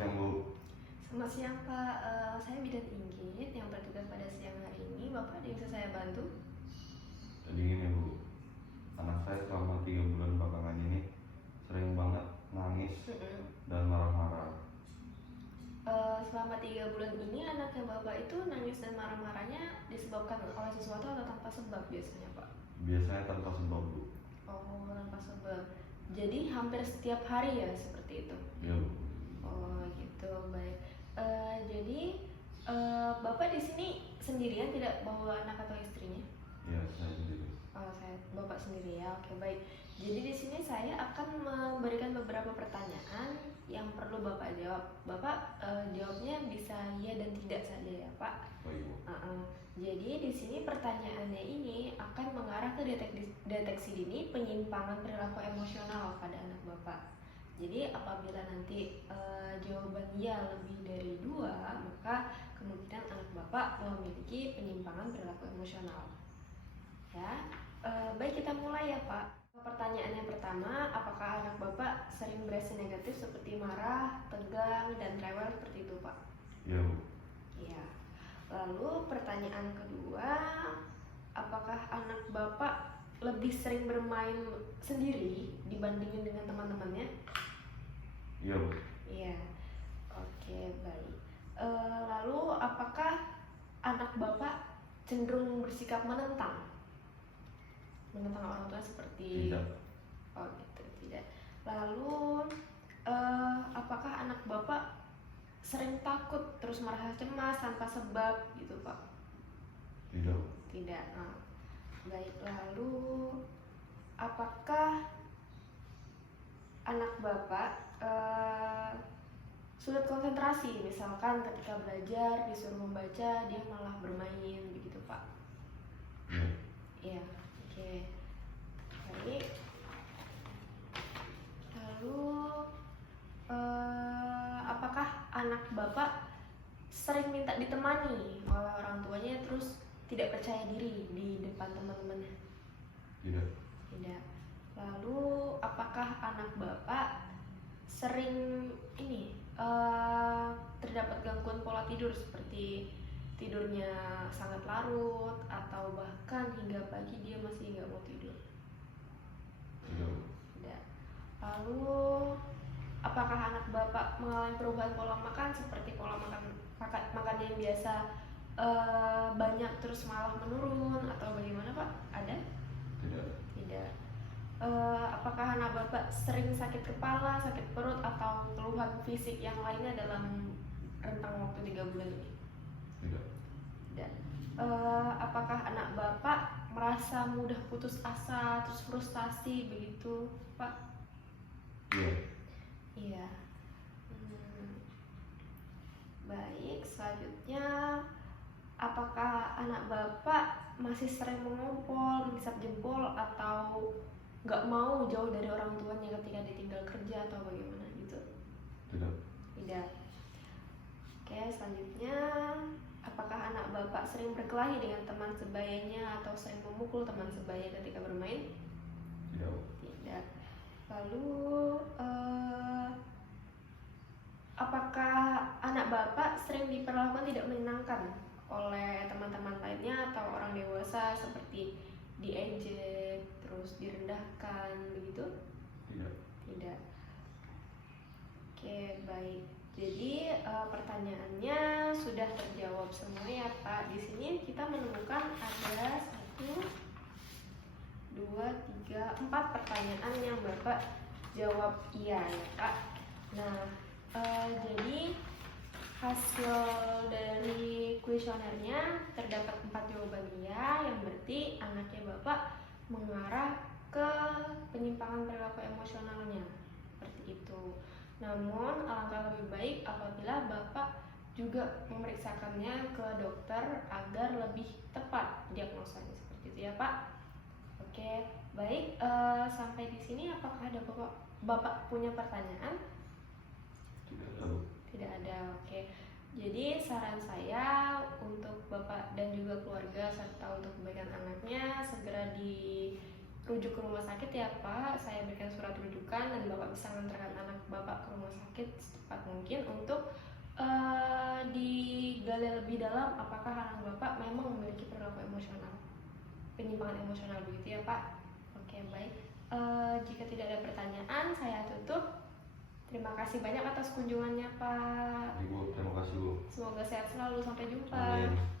siang, Bu. Selamat siang, Pak. Saya Bidan Inggit yang bertugas pada siang hari ini. Bapak ada yang bisa saya bantu? Jadi gini, Bu. Anak saya selama 3 bulan belakangan ini sering banget nangis dan marah-marah. Selama 3 bulan ini anaknya Bapak itu nangis dan marah-marahnya disebabkan oleh sesuatu atau tanpa sebab biasanya, Pak? Biasanya tanpa sebab, Bu. Oh, tanpa sebab. Jadi hampir setiap hari ya seperti itu? Iya, Bu. Oh, gitu. Baik. Jadi Bapak di sini sendirian, tidak bawa anak atau istrinya? Iya, saya sendiri. Bapak sendiri ya. Oke, baik. Jadi di sini saya akan memberikan beberapa pertanyaan yang perlu Bapak jawab. Bapak jawabnya bisa ya dan tidak saja ya, Pak. Baik, Bu. Jadi di sini pertanyaannya ini akan mengarah ke deteksi dini penyimpangan perilaku emosional pada anak Bapak. Jadi apabila nanti jawaban ya lebih dari 2, maka kemungkinan anak Bapak memiliki penyimpangan perilaku emosional. Ya, baik, kita mulai ya, Pak. Pertanyaan yang pertama, apakah anak Bapak sering bereaksi negatif seperti marah, tegang, dan rewel seperti itu, Pak? Iya, Bu. Iya. Lalu pertanyaan kedua, apakah anak Bapak lebih sering bermain sendiri dibandingin dengan teman-temannya? Iya, Bu. Iya. Oke, baik. Lalu apakah anak Bapak cenderung bersikap menentang orang tua seperti? Tidak. Oh gitu, tidak. Lalu apakah anak Bapak sering takut terus merasa cemas tanpa sebab gitu, Pak? Tidak, Bu. Tidak. Baik. Lalu apakah anak Bapak sulit konsentrasi, misalkan ketika belajar disuruh membaca dia malah bermain begitu, Pak? Iya. Iya. Oke, baik. Lalu apakah anak Bapak sering minta ditemani oleh orang tuanya terus tidak percaya diri di depan teman-temannya? Tidak. Tidak. Lalu apakah anak Bapak sering terdapat gangguan pola tidur seperti tidurnya sangat larut atau bahkan hingga pagi dia masih nggak mau tidur? Tidak, Bu. Tidak. Lalu apakah anak Bapak mengalami perubahan pola makan seperti pola makan yang biasa banyak terus malah menurun atau bagaimana, Pak? Ada? Tidak. Tidak. Apakah anak Bapak sering sakit kepala, sakit perut, atau keluhan fisik yang lainnya dalam rentang waktu 3 bulan ini? Tidak. Tidak. Apakah anak Bapak merasa mudah putus asa, terus frustasi begitu, Pak? Iya. Iya. Baik, selanjutnya apakah anak Bapak masih sering mengompol, menghisap jempol, atau nggak mau jauh dari orang tuanya ketika ditinggal kerja atau bagaimana gitu? Tidak. Tidak. Oke, selanjutnya apakah anak Bapak sering berkelahi dengan teman sebayanya atau sering memukul teman sebaya ketika bermain? Tidak. Tidak. Lalu apakah anak Bapak sering diperlakukan tidak menyenangkan oleh teman-teman lainnya atau orang dewasa seperti diejek, terus direndahkan begitu? Tidak. Tidak. Oke, baik. Jadi pertanyaannya sudah terjawab semua ya, Pak. Di sini kita menemukan ada 1, 2, 3, 4 pertanyaan yang Bapak jawab iya ya, Pak. Nah, jadi hasil dari kuesionernya terdapat 4 jawaban iya, yang berarti anaknya Bapak mengarah ke penyimpangan perilaku emosionalnya seperti itu. Namun alangkah lebih baik apabila Bapak juga memeriksakannya ke dokter agar lebih tepat diagnosanya seperti itu ya, Pak. Oke, baik. Sampai di sini apakah ada Bapak punya pertanyaan? Tidak ada, Bu. Tidak ada. Oke. Jadi saran saya untuk Bapak dan juga keluarga serta untuk kebaikan anaknya segera rujuk ke rumah sakit ya Pak. Saya berikan surat rujukan dan Bapak bisa mengantarkan anak Bapak ke rumah sakit secepat mungkin untuk digali lebih dalam apakah anak Bapak memang memiliki perilaku emosional, penyimpangan emosional begitu ya Pak. Oke, baik. Jika tidak ada pertanyaan, saya tutup. Terima kasih banyak atas kunjungannya Pak. Ibu, terima kasih Bu. Semoga sehat selalu. Sampai jumpa. Amin.